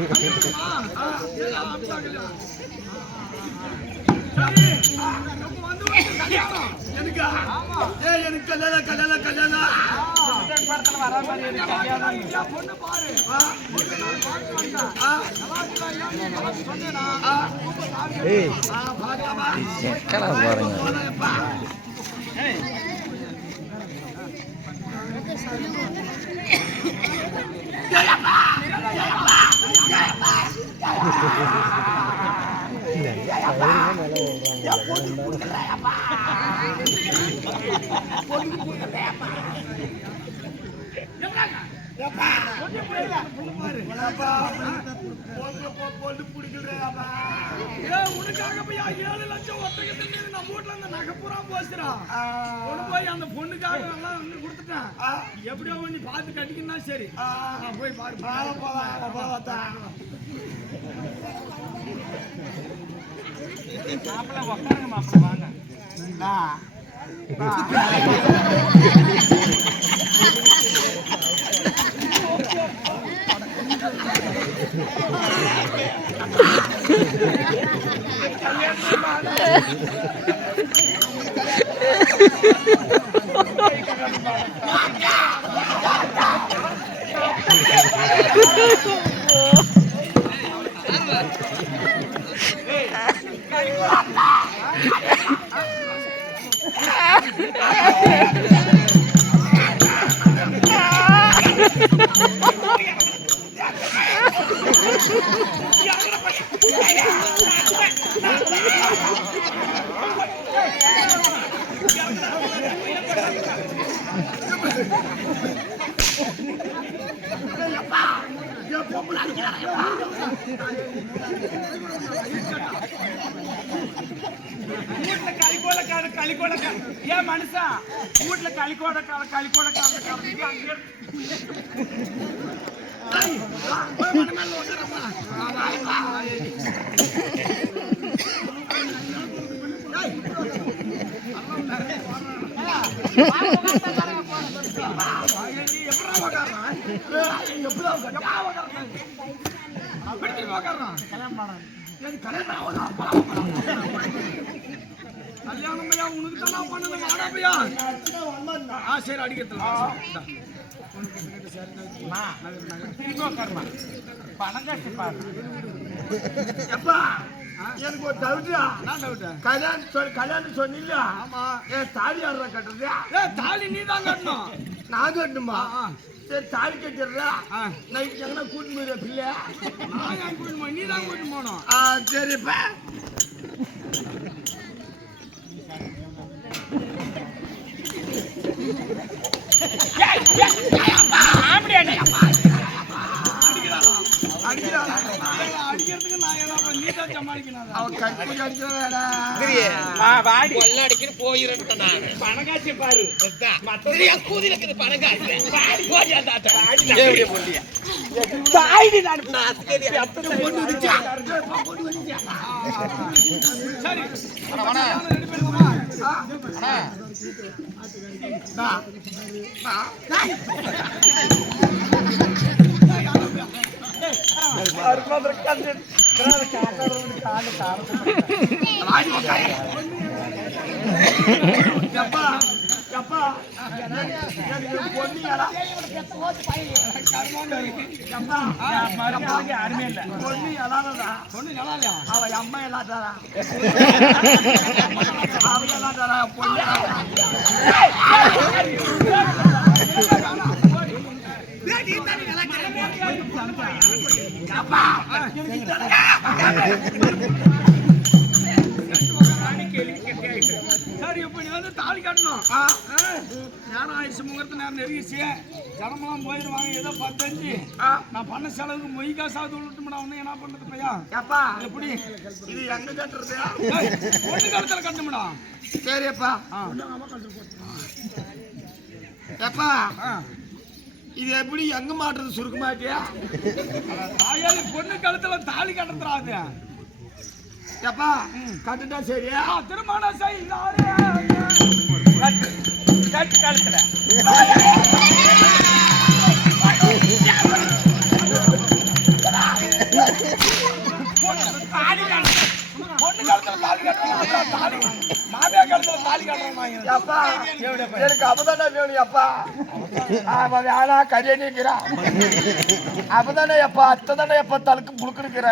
எனக்கு கல்யாணம் கல்யாணம் கல்யாணம் வர மாதிரி பொண்ணு பாரு உனக்காக 7 லட்சம் ஒருத்தருக்கு நம்ம வீட்டுல அந்த நகைப்புறா போச்சுடா போய் அந்த பொண்ணுக்காக நல்லா வந்து கொடுத்துட்டேன். எப்படியோ கொஞ்சம் பார்த்து கட்டிக்கினா சரி போய் பாரு மாப்பிள்ள உட்காருங்க மாப்பிள்ள வாங்க ஏன் மனுஷா வீட்டுல களிக்கோட கல்யாணம் உனக்கு தான் பண்ணது வாடாப்பையா சரி அடிக்கிறது பணம் கட்டி பாரு எப்பா எனக்கு ஒரு டவுட்டா கல்யாணம் சொன்னீங்க ஆமா தாலி யாரா கட்டுறது தாலி நீ தான் கட்டணும் நான் கட்டணுமா சரி தாலி கட்டிடுறா நைட்டு எங்கன்னா கூட்டு போயிடுற பிள்ளையா நான் கூட்டு நீ தான் கூட்டு போகணும் சரிப்பா அடிக்கிறதுக்கு நான் என்ன நீட்டா சமாளிக்கணும் அவன் கட்டி அடிக்கிறது போயிருந்தேன் நான் பணங்காட்சி பாரு கூதிருக்கு பணங்காட்சி சரி அவன் அம்மா எல்லாத்தாரா அவங்க எல்லாத்தாரா பொண்ணு சரி இப்ப நீ வந்து தாலி கட்டணும் நேரம் ஆயிடுச்சு முகூர்த்த நேரம் நெருங்கிச்சு ஜனமெல்லாம் போயிடுவாங்க ஏதோ 10 நான் பண்ண செலவுக்கு மொய் காசாவது விட்டுமுடா ஒண்ணு என்ன பண்றது பையா எப்பா எப்படி இது எங்க கட்டுறது பொண்ணு காலத்துல கட்டுமுடா சரிப்பா எப்பா இது எப்படி எங்க மாட்டுறது சுருக்க மாட்டியா தாயாளி பொண்ணு கழுத்துல தாலி கட்டுறாது எப்பா கட்டுட்டா சரியா திருமணம் செய்யாரு கழுத்துல பொண்ணு காலத்துல தாலி கட்டணும் தாலி மாமியா காலத்துல தாலி கட்டணும் அப்பா எனக்கு அப்பதானே வேணும் அப்பா ஆனா கரிய நீக்கிறா அப்பதானே எப்பா அத்தை தானே எப்பா தலுக்கு புழுக்குனுக்கிறா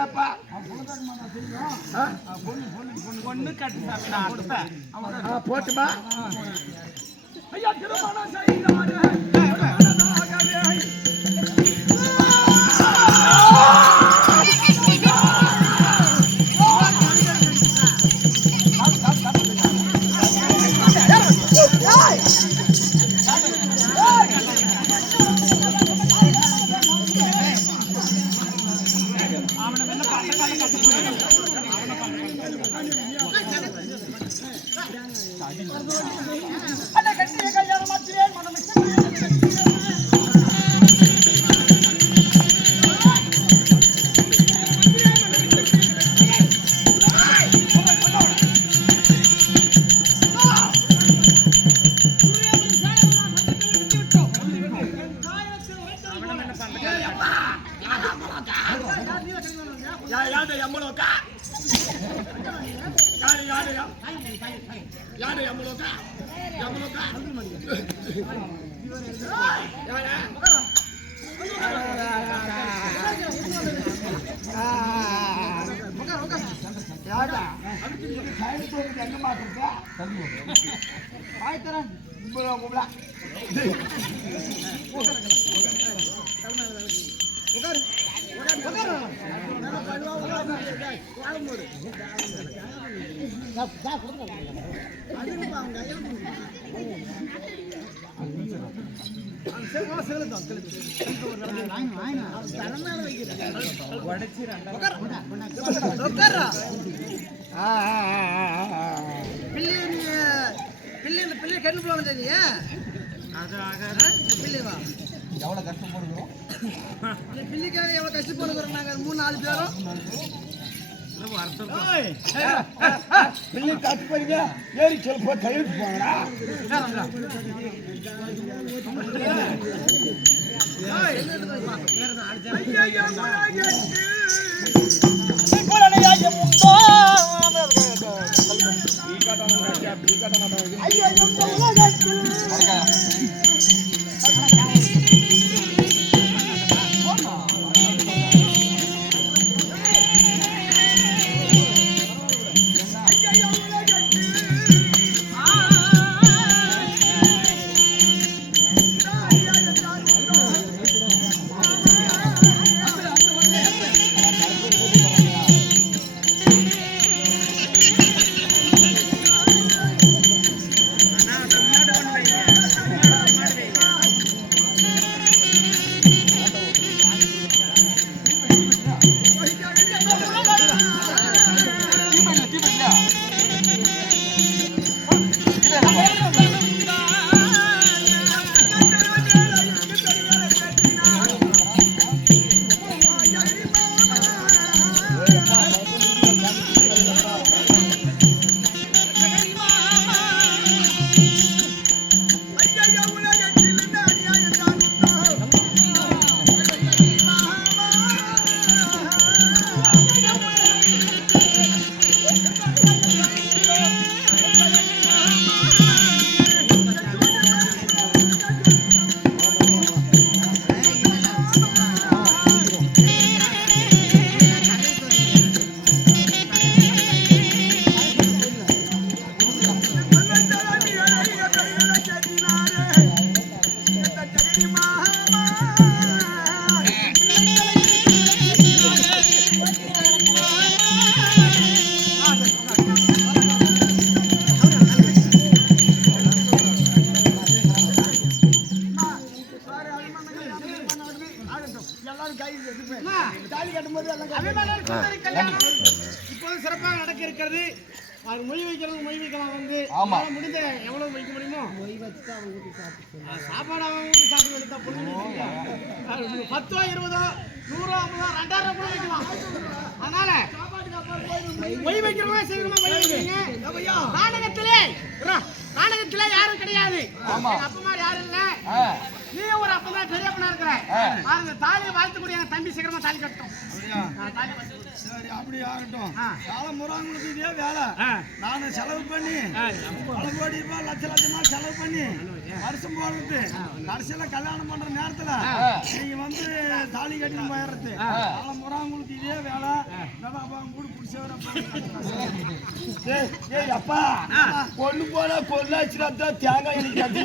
அப்பா போட்டுமா ஐயா திருமணம் செய்தாரு பிள்ளை கண்ணு போன தெரியா பிள்ளைவா எவ்வளவு கஷ்டப்படுறோம் பிள்ளைக்காக எவ்வளவு கஷ்டப்படுறோம் நாங்க 3-4 பேரும் பிள்ளை கட்டு போறீங்க ஏறி சொல்ல கையெழுத்து போங்கடா இப்போது சிறப்பாக நடக்க இருக்கிறது. அது மொய் வைக்கிறது மொய் வைக்கலாம் வந்து முடிஞ்ச எவ்வளவு வைக்க முடியுமோ சாப்பாடு அவன் ஊற்றி சாப்பிட்டு எடுத்தா பொண்ணு 10 20 100 50 2000 கூட வைக்கலாம். அதனால மொய் வைக்கிறவங்க சீக்கிரமா மொய் வைக்கிறீங்க. நாடகத்திலே யாரும் கிடையாது. எங்க அப்பா மாதிரி யாரும் இல்ல. நீயும் ஒரு அப்பதான் பெரியப்பனா இருக்கிற. பாருங்க தாலியை வாழ்த்துக்கூடிய எங்க தம்பி சீக்கிரமா தாலி கட்டட்டும். சரி அப்படி ஆகட்டும். தலைமுறைங்களுக்கு இதே வேலை. நானும் செலவு பண்ணி பல கோடி ரூபாய் லட்சமா செலவு பண்ணி வருஷம் போடுறது கடைசியில கல்யாணம் பண்ற நேரத்துல நீங்க வந்து தாலி கட்டி போயிடுறது. தலைமுறைங்களுக்கு இதே வேலை. கூட பிடிச்சவர அப்பா கொண்டு போனா கொள்ளாச்சுனா தேங்காய் எனக்கு கட்டி